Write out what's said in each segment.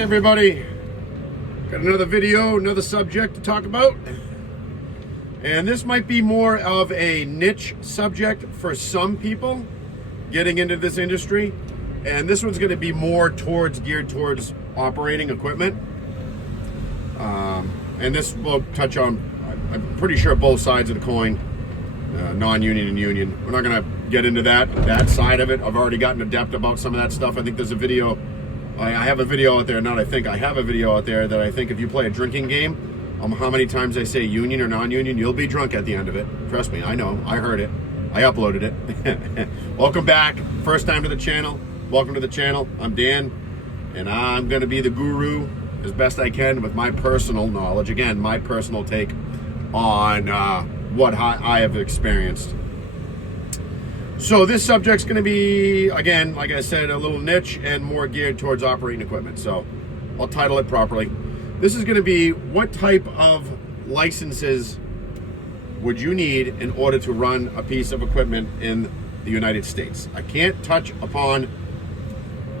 Alright everybody, got another video, another subject to talk about. And this might be more of a niche subject for some people getting into this industry. And this one's going to be more geared towards operating equipment. And this will touch on, I'm pretty sure, both sides of the coin, non-union and union. We're not going to get into that side of it. I've already gotten adept about some of that stuff. I think there's a video, I have a video out there, I have a video out there that I think if you play a drinking game, how many times I say union or non-union, you'll be drunk at the end of it. Trust me, I know, I heard it. I uploaded it. Welcome back, first time to the channel. Welcome to the channel. I'm Dan, and I'm going to be the guru as best I can with my personal knowledge. Again, my personal take on what I have experienced. So this subject's going to be, again, like I said, a little niche and more geared towards operating equipment. So I'll title it properly. This is going to be what type of licenses would you need in order to run a piece of equipment in the United States. I can't touch upon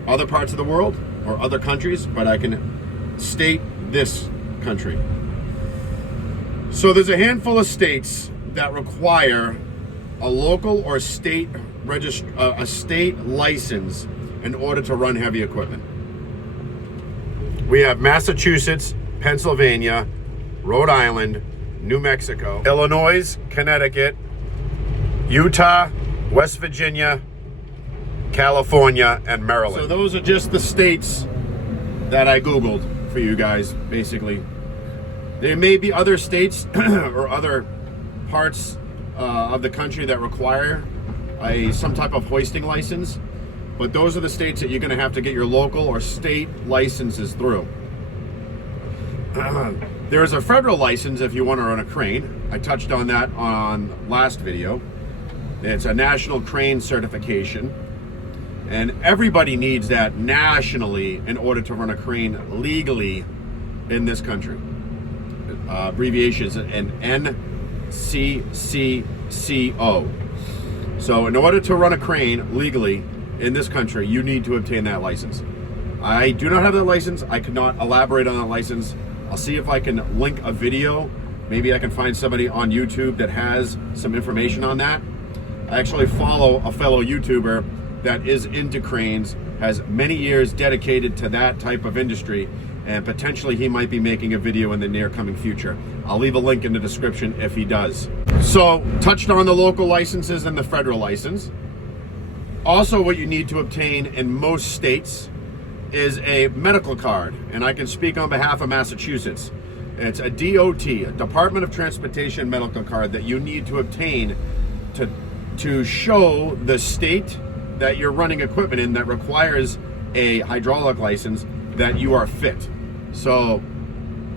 other parts of the world or other countries, but I can state this country. So there's a handful of states that require a local or state a state license in order to run heavy equipment. We have Massachusetts, Pennsylvania, Rhode Island, New Mexico, Illinois, Connecticut, Utah, West Virginia, California, and Maryland. So those are just the states that I Googled for you guys, basically. There may be other states or other parts of the country that require some type of hoisting license, but those are the states that you're going to have to get your local or state licenses through. There is a federal license if you want to run a crane. I touched on that on last video. It's a national crane certification, and everybody needs that nationally in order to run a crane legally in this country. Abbreviation is an NCCCO. So in order to run a crane legally in this country, you need to obtain that license. I do not have that license. I could not elaborate on that license. I'll see if I can link a video. Maybe I can find somebody on YouTube that has some information on that. I actually follow a fellow YouTuber that is into cranes, has many years dedicated to that type of industry, and potentially he might be making a video in the near coming future. I'll leave a link in the description if he does. So, touched on the local licenses and the federal license. Also, what you need to obtain in most states is a medical card, and I can speak on behalf of Massachusetts. It's a DOT, a Department of Transportation medical card that you need to obtain to show the state that you're running equipment in that requires a hydraulic license that you are fit. So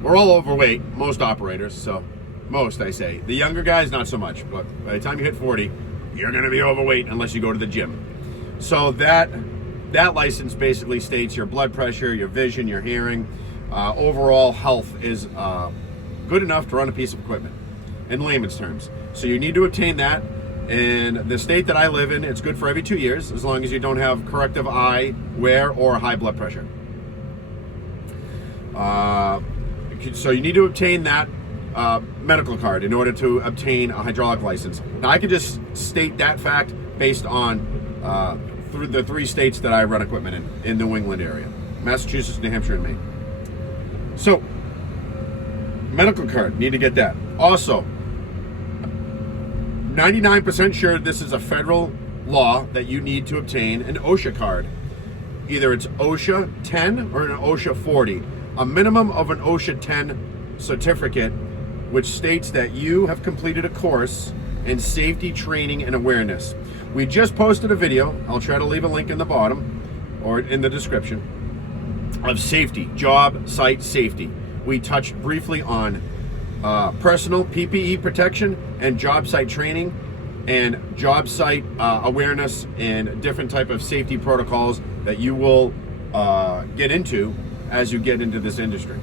we're all overweight, most operators, so most, I say. The younger guys, not so much, but by the time you hit 40, you're gonna be overweight unless you go to the gym. So that license basically states your blood pressure, your vision, your hearing, overall health is good enough to run a piece of equipment, in layman's terms. So you need to obtain that. In the state that I live in, it's good for every 2 years, as long as you don't have corrective eye wear or high blood pressure. So you need to obtain that medical card in order to obtain a hydraulic license. Now I can just state that fact based on through the 3 states that I run equipment in the New England area: Massachusetts, New Hampshire, and Maine. So medical card, need to get that. Also, 99% sure this is a federal law that you need to obtain an OSHA card. Either it's OSHA 10 or an OSHA 40. A minimum of an OSHA 10 certificate, which states that you have completed a course in safety training and awareness. We just posted a video, I'll try to leave a link in the bottom or in the description, of safety, job site safety. We touched briefly on personal PPE protection and job site training and job site awareness and different type of safety protocols that you will get into as you get into this industry.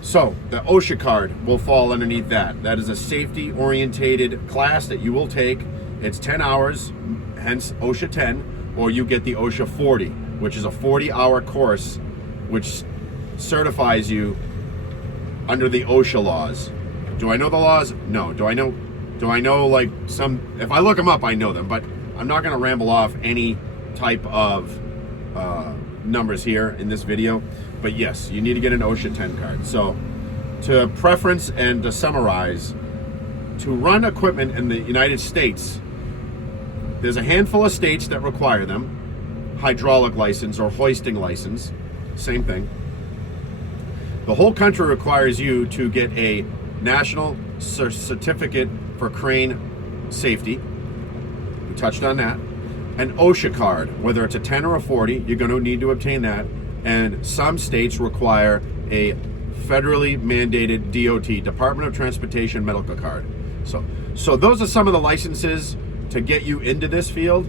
So the OSHA card will fall underneath that. That is a safety orientated class that you will take. It's 10 hours, hence OSHA 10, or you get the OSHA 40, which is a 40-hour course which certifies you under the OSHA laws. Do I know the laws? No. Do I know like some, if I look them up, I know them, but I'm not going to ramble off any type of numbers here in this video. But yes, you need to get an OSHA 10 card. So to preference and to summarize, to run equipment in the United States, there's a handful of states that require them. Hydraulic license or hoisting license, same thing. The whole country requires you to get a national certificate for crane safety. We touched on that. An OSHA card, whether it's a 10 or a 40, you're going to need to obtain that. And some states require a federally mandated DOT, Department of Transportation medical card. So those are some of the licenses to get you into this field.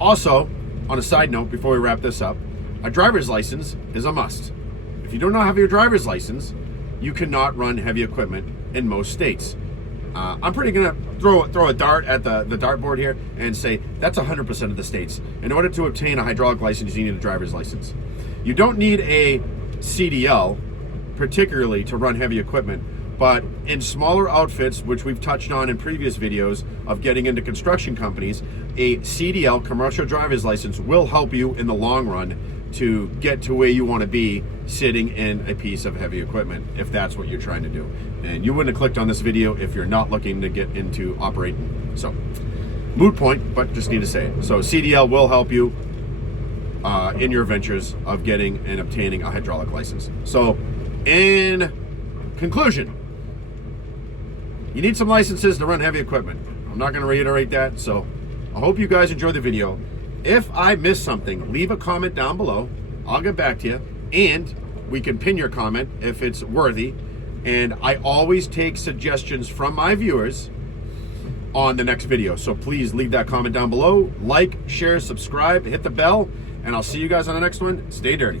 Also, on a side note, before we wrap this up, a driver's license is a must. If you do not have your driver's license, you cannot run heavy equipment in most states. I'm pretty gonna throw a dart at the dartboard here and say that's 100% of the states. In order to obtain a hydraulic license, you need a driver's license. You don't need a CDL, particularly to run heavy equipment, but in smaller outfits, which we've touched on in previous videos of getting into construction companies, a CDL, commercial driver's license, will help you in the long run to get to where you want to be sitting in a piece of heavy equipment, if that's what you're trying to do. And you wouldn't have clicked on this video if you're not looking to get into operating. So, moot point, but just need to say it. So CDL will help you in your ventures of getting and obtaining a hydraulic license. So, in conclusion, you need some licenses to run heavy equipment. I'm not going to reiterate that, so I hope you guys enjoyed the video. If I missed something, leave a comment down below. I'll get back to you, and we can pin your comment if it's worthy. And I always take suggestions from my viewers on the next video. So please leave that comment down below. Like, share, subscribe, hit the bell, and I'll see you guys on the next one. Stay dirty.